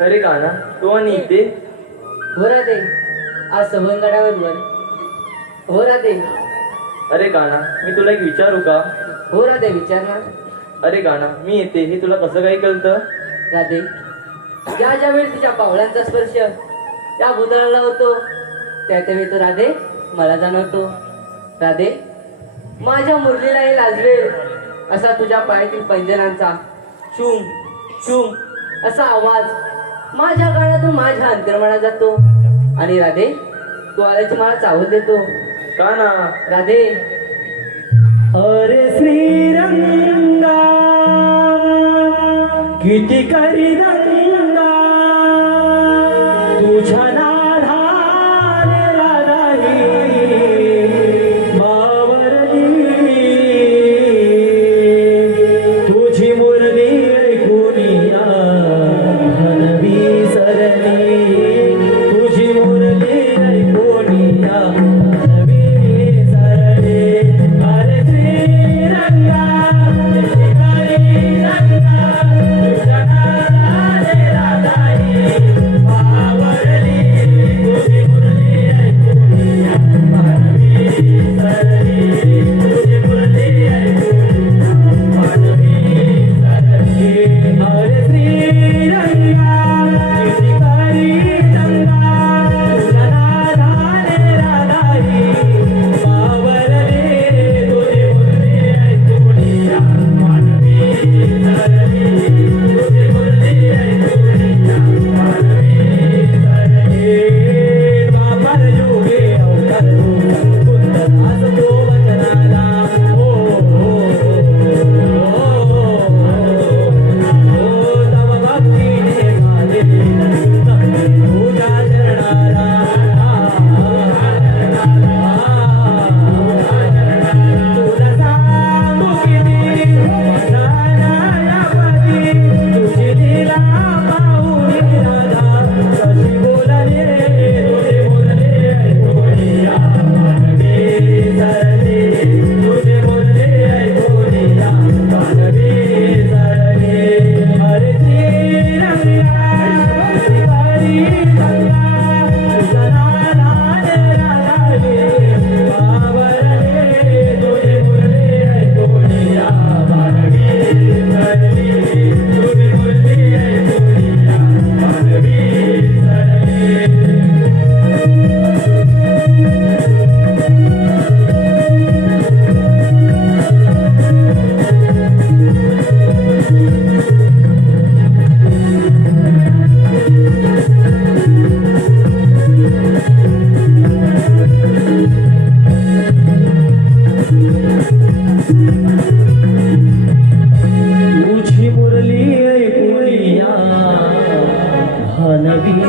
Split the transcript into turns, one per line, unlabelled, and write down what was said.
अरे काना तू आणि इथे?
हो राधे आज सवंगडावर वर. हो राधे.
अरे काना मी तुला एक विचारू का?
हो राधे विचार ना.
अरे काना मी येते हे तुला कसं काही कळतं?
राधे ज्या ज्या वेळी तुझ्या पावलांचा स्पर्श त्या भूतळाला होतो त्या त्यावेळी तो राधे मला जाणवतो. राधे माझ्या मुरलीलाही लाजवेल असा तुझ्या पायातील पंजरांचा शुम शुम असा आवाज माझ्या कानातून माझ्या अंतर्मनात जातो. आणि राधे तू आल्याची मला चावत देतो.
का ना?
राधे.
अरे श्रीरंगा किती करी மனவின்